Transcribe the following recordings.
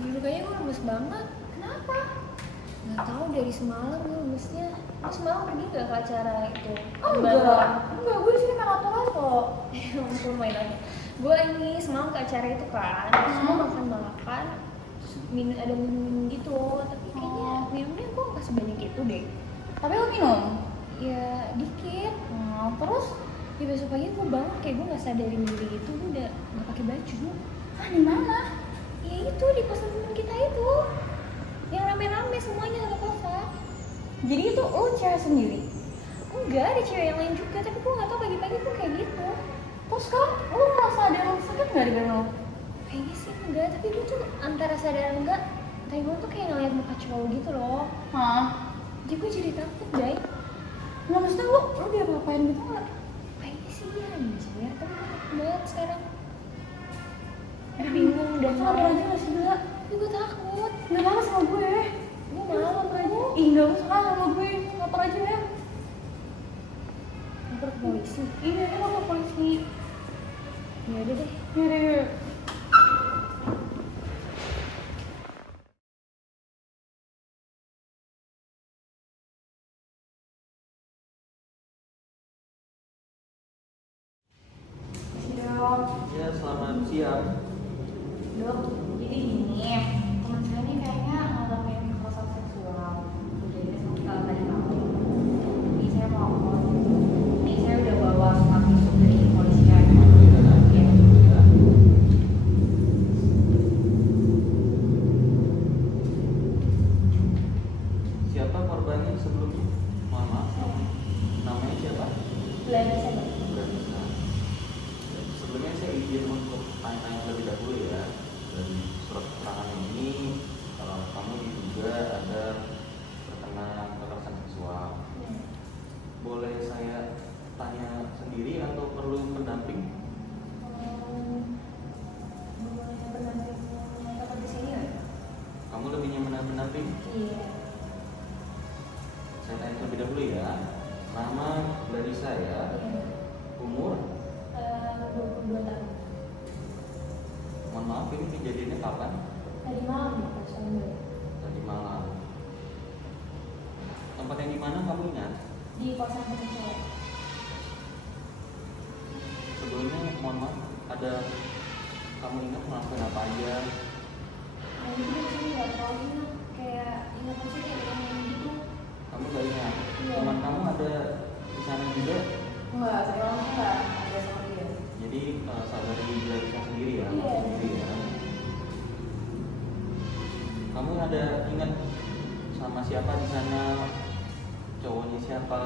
Duduk-duduk aja gue lemes banget. Kenapa? Gak tau dari semalam gue lemesnya. Lo semalam pergi gak ke acara itu? Oh enggak, gue disini main lato-lato. Ya ampun, main apa? Gue ini semalam ke acara itu kan, semua makan-makan, ada minum gitu. Tapi kayaknya minumnya gue gak sebanyak itu deh. Tapi lo minum? Ya dikit. Terus? Ya besok pagi gue bangun kayak gue gak sadarin diri gitu, gue udah gak pakai baju. Ah, di mana? Ya itu di kosan temen kita itu, yang rame-rame semuanya satu kosan. Jadi itu lo cewek sendiri? Enggak, ada cewek yang lain juga, tapi gue gak tau pagi-pagi tuh kayak gitu. Terus sekarang lo merasa ada yang sakit nggak di badan lo? Kayaknya sih enggak, tapi gue tuh antara sadar enggak, tapi gue tuh kayak ngeliat muka cowok gitu loh. Hah? Jadi gue jadi takut, Day. Nggak, maksudnya lo diapa-apain gitu nggak? Kayaknya sih ya, anjir, tapi gue takut banget sekarang. Bingung dan Lo lapor aja nggak sih, Bila? Tapi gue takut. Nggak apa sama gue. Gue malah lapor aja. Ih, nggak usah sama gue. Lapor aja ya. Lapor ke polisi. Iya, lo lapor polisi. Ya udah deh. Ya deh. Dok. Ya, selamat siang. Dok, jadi gini, teman saya ini kayaknya ngalamin kekerasan seksual. Kejadian sama tadi malam. Jadi saya mau lapor. Ini saya udah bawa surat visum dari kepolisian. Ya. Siapa korbannya sebelumnya? Mohon maaf. Namanya siapa? Belanja saya. Granisa. Sebelumnya saya izin untuk tanya-tanya terlebih dahulu ya. Dari surat keterangan ini, kalau kamu diduga ada terkena kekerasan seksual. Boleh saya tanya sendiri atau perlu pendamping? Boleh pendamping dapat di sini nggak? Kamu lebih nyaman pendamping? Iya. Saya tanya terlebih dahulu ya. Nama Granisa ya. Umur? 22 tahun. Mohon maaf, ini kejadiannya kapan? Tadi malam ya, pas Sunday. Tadi malam. Tempat yang di mana kamu ingat? Di kosan teman saya. Sebelumnya, mohon maaf, ada kamu ingat melakukan apa aja? Nah itu dia sih nggak tahu ingat, kayak ingat sih kayak yang gitu. Kamu gak ingat? Iya. Teman kamu ada di sana juga? Enggak, saya orangnya enggak ada sama dia. Jadi saudari Granisa sendiri ya? Iya. Sendiri ya? Kamu ada ingat sama siapa di sana? Cowoknya siapa?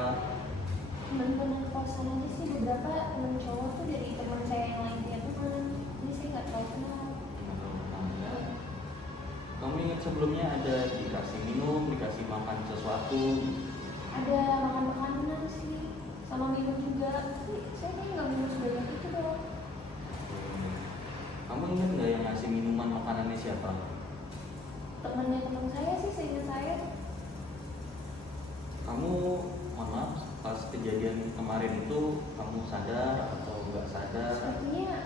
Teman-teman kosan aja sih, beberapa teman cowok tuh dari teman saya yang lain punya teman. Ini saya nggak tahu kenal. Nggak tahu kamu ya. Kamu ingat sebelumnya ada dikasih minum, dikasih makan sesuatu? Ada makan makanan sih, sama minum juga. Tapi saya kayak nggak minum sebanyak itu dong. Kamu ingat nggak yang ngasih minuman makanannya siapa? Temannya teman saya sih, seingat saya. Kamu, mohon maaf, pas kejadian kemarin itu kamu sadar atau nggak sadar? Sepertinya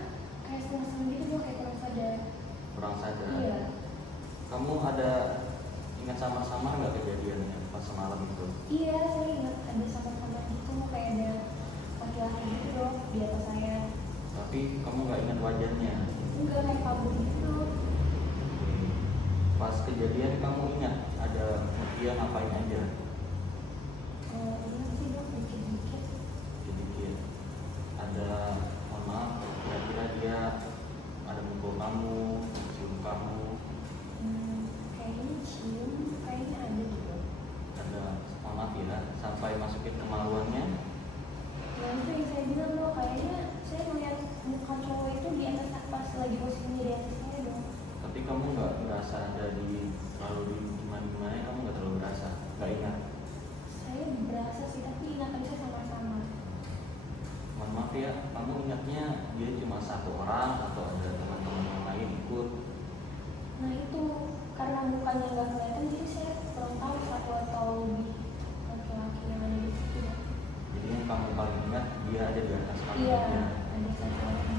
kayak setengah-setengah gitu loh, kayak kurang sadar. Kurang sadar. Iya. Kamu ada ingat sama-sama nggak kejadiannya pas semalam itu? Iya, saya ingat ada sama-sama gitu, kayak ada laki-laki gitu loh di atas saya. Tapi kamu nggak ingat wajahnya. Enggak, kayak kabur gitu. Pas kejadian kamu ingat ada dia ngapain aja? Ingat sih dok, dikit-dikit. Sedikit. Ada, mohon maaf, kira-kira dia ada mukul kamu, cium kamu, Kayaknya cium, kayaknya ada gitu. ada, mohon maaf ya, sampai masukin kemaluannya. Nah itu yang saya bilang loh, kayaknya saya melihat muka cowok itu di atas pas lagi posisinya di atas saya dong. Tapi kamu nggak merasa ada di terlalu di gimana kamu nggak terlalu berasa, nggak ingat. Saya berasa sih, tapi ingatan saya sama-sama. Mohon maaf ya, kamu ingatnya dia cuma satu orang atau ada teman-teman yang lain ikut? Nah itu, karena mukanya nggak kelihatan, jadi saya kurang tahu satu atau lebih laki-laki yang ada di situ. Jadi yang kamu paling ingat dia ada di atas kamu. Iya, ya? ada satu laki.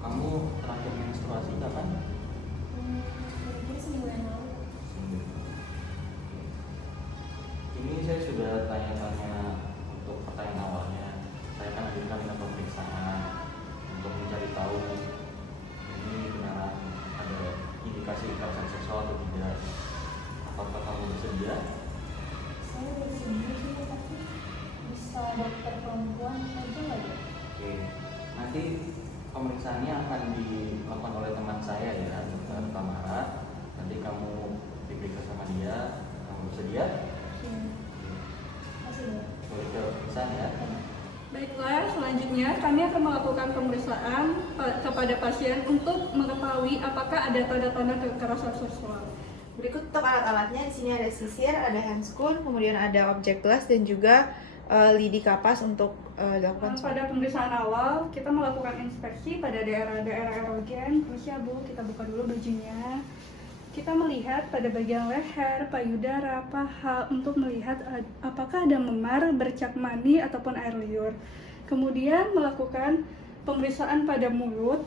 Kamu terakhir menstruasi kapan? dokter perempuan saja nggak ya? Oke, nanti pemeriksaannya akan dilakukan oleh teman saya ya, Dokter Tamara. Nanti kamu diperiksa sama dia, kamu bersedia? Masih dong. Boleh ke pemeriksaan ya. Baiklah, selanjutnya kami akan melakukan pemeriksaan kepada pasien untuk mengetahui apakah ada tanda-tanda kekerasan seksual. Berikut untuk alat-alatnya, di sini ada sisir, ada handscoon, kemudian ada objek glass dan juga lidi kapas untuk dilakukan swab. Pada pemeriksaan awal, kita melakukan inspeksi pada daerah-daerah erogen. Terus ya Bu, kita buka dulu bajunya. Kita melihat pada bagian leher, payudara, paha untuk melihat apakah ada memar, bercak mani, ataupun air liur. Kemudian melakukan pemeriksaan pada mulut.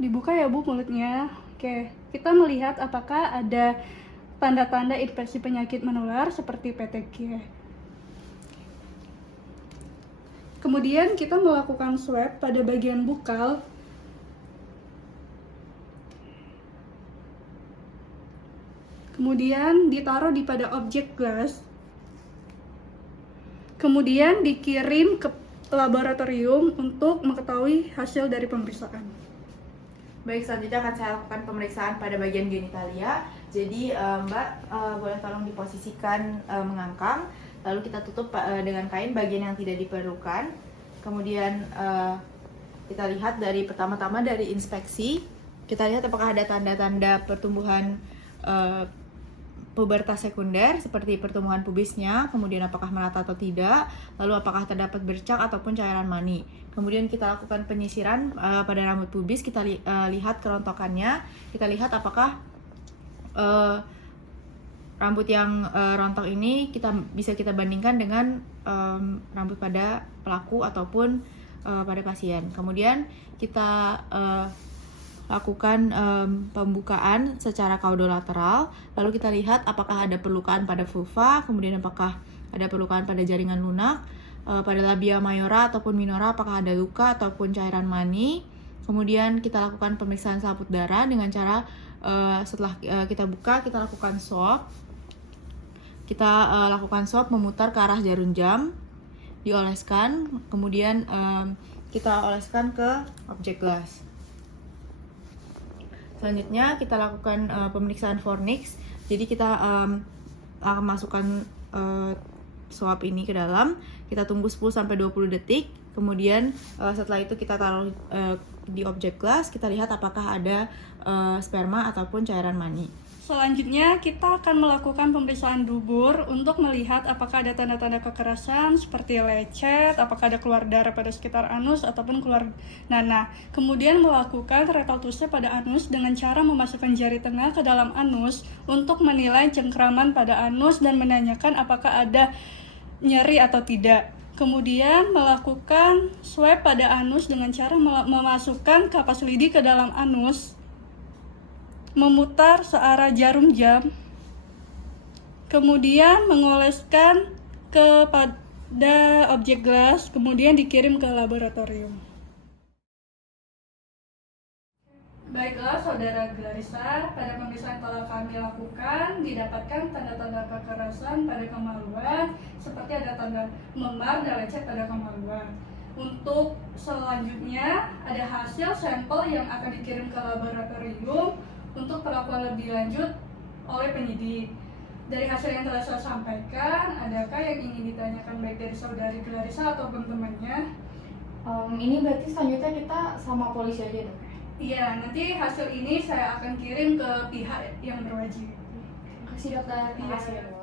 Dibuka ya Bu mulutnya. Oke, kita melihat apakah ada tanda-tanda infeksi penyakit menular seperti PTG. Kemudian kita melakukan swab pada bagian bukal. Kemudian ditaruh pada objek glass. Kemudian dikirim ke laboratorium untuk mengetahui hasil dari pemeriksaan. Baik, selanjutnya akan saya lakukan pemeriksaan pada bagian genitalia. Jadi Mbak boleh tolong diposisikan mengangkang, lalu kita tutup dengan kain bagian yang tidak diperlukan. Kemudian kita lihat dari pertama-tama dari inspeksi, kita lihat apakah ada tanda-tanda pertumbuhan pubertas sekunder seperti pertumbuhan pubisnya, kemudian apakah merata atau tidak, lalu apakah terdapat bercak ataupun cairan mani. Kemudian kita lakukan penyisiran pada rambut pubis, kita lihat kerontokannya, kita lihat apakah rambut yang rontok ini bisa kita bandingkan dengan rambut pada pelaku ataupun pada pasien. Kemudian kita lakukan pembukaan secara kaudolateral, lalu kita lihat apakah ada perlukaan pada vulva, kemudian apakah ada perlukaan pada jaringan lunak, pada labia mayora ataupun minora apakah ada luka ataupun cairan mani. Kemudian kita lakukan pemeriksaan selaput darah dengan cara setelah kita buka, kita lakukan swab. Kita lakukan swab memutar ke arah jarum jam, dioleskan, kemudian kita oleskan ke objek glass. Selanjutnya kita lakukan pemeriksaan fornix. Jadi kita akan masukkan swab ini ke dalam. Kita tunggu 10-20 detik. Kemudian setelah itu kita taruh di objek glass. Kita lihat apakah ada sperma ataupun cairan mani. Selanjutnya kita akan melakukan pemeriksaan dubur untuk melihat apakah ada tanda-tanda kekerasan seperti lecet, apakah ada keluar darah pada sekitar anus ataupun keluar nanah. Kemudian melakukan rectal tuse pada anus dengan cara memasukkan jari tengah ke dalam anus untuk menilai cengkraman pada anus dan menanyakan apakah ada nyeri atau tidak. Kemudian melakukan swab pada anus dengan cara memasukkan kapas lidi ke dalam anus, memutar searah jarum jam, kemudian mengoleskan kepada objek glass, kemudian dikirim ke laboratorium. Baiklah Saudara Clarissa, pada pemeriksaan telah kami lakukan didapatkan tanda-tanda kekerasan pada kemaluan seperti ada tanda memar dan lecet pada kemaluan. Untuk selanjutnya ada hasil sampel yang akan dikirim ke laboratorium untuk perlakuan lebih lanjut oleh penyidik. Dari hasil yang telah saya sampaikan, adakah yang ingin ditanyakan baik dari Saudari Clarissa ataupun temannya? Ini berarti selanjutnya kita sama polisi aja dok? Iya, nanti hasil ini saya akan kirim ke pihak yang berwajib. Terima kasih dokter. Iya.